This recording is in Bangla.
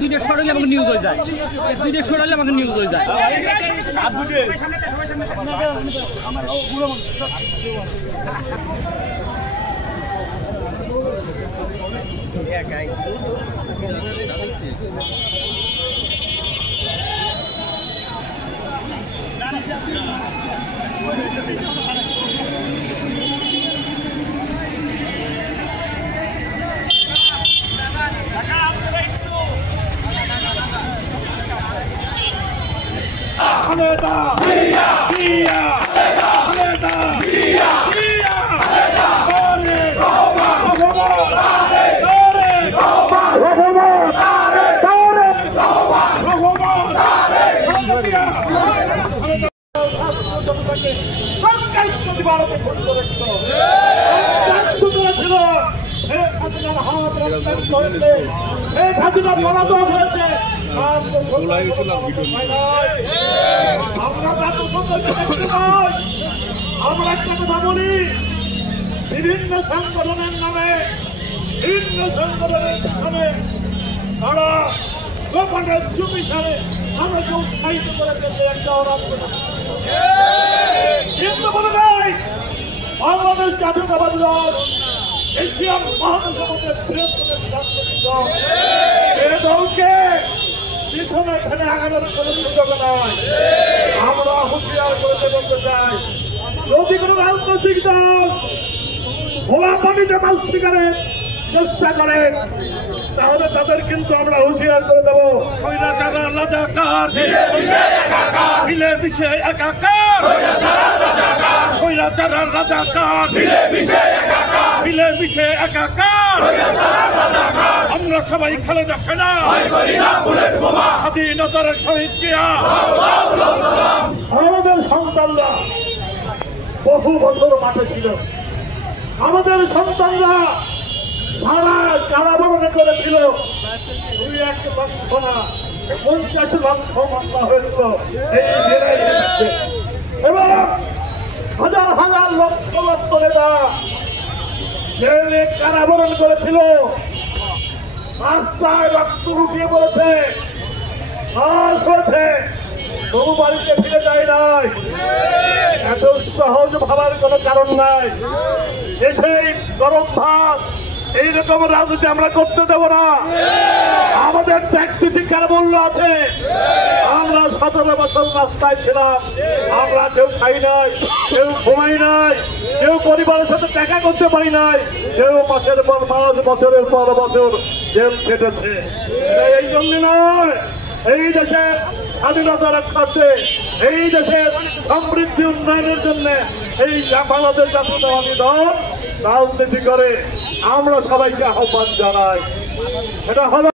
দুইটা সরালে আমাকে নিউজ হয়ে যায়, দুইটা সরালে আমাকে নিউজ হয়ে যায়। আমরা একটা কথা বলি, বিভিন্ন সংগঠনের নামে তারা গোপনের চুপি সারে আমাকে উৎসাহিত করে দেশে একটা অরাজ্য কিন্তু বলে দেয় বাংলাদেশ জাতীয়তাবাদী দল এশিয়া মহাদেশের বৃহত্তম রাজনৈতিক দল, এ দলকে পিছনে ফেলে আগানোর কোনো সুযোগ নাই। আমরা হুঁশিয়ার করতে বলতে চাই, যদি কোনো রাজনৈতিক দল খোলা পানিতে মাছ শিকারের চেষ্টা করে তাহলে তাদের কিন্তু আমরা হুঁশিয়ার করে দেবো। মিলে মিশে একাকার, মিলে মিশে একাকার, আমরা সবাই খালেদা সেনা, স্বাধীনতার শহীদ জিয়া। আমাদের সন্তানরা বহু বছর মাঠে ছিল, আমাদের সন্তানরা সারা কারাবরণে করেছিল। 2-1 লক্ষ না 50 লক্ষ মামলা হয়েছিল এবং হাজার হাজার লক্ষ লক্ষ নেতা জেলে কারাবরণ করেছিল। রাস্তায় রক্ত লুটিয়ে পড়েছে, লাশ হয়েছে, তবু বাড়িতে ফিরে যায় নাই। এত সহজ ভাবার কোনো কারণ নাই। দেশে গরম ভাত এইরকম রাজনীতি আমরা করতে দেব না। আমাদের ত্যাগ মূল্য আছে। আমরা 17 বছর রাস্তায় ছিলাম, আমরা কেউ খাই নাই, কেউ ঘুমাই নাই, কেউ পরিবারের সাথে দেখা করতে পারি নাই, কেউ মাসের পর মাস বছরের পর বছর জেল কেটেছে। এই জন্য নয়, এই দেশের স্বাধীনতা রক্ষার্থে, এই দেশের সমৃদ্ধি উন্নয়নের জন্য এই বাংলাদেশ জাতীয়তাবাদী দল রাজনীতি করে। আমরা সবাইকে আহ্বান জানাই, এটা হলো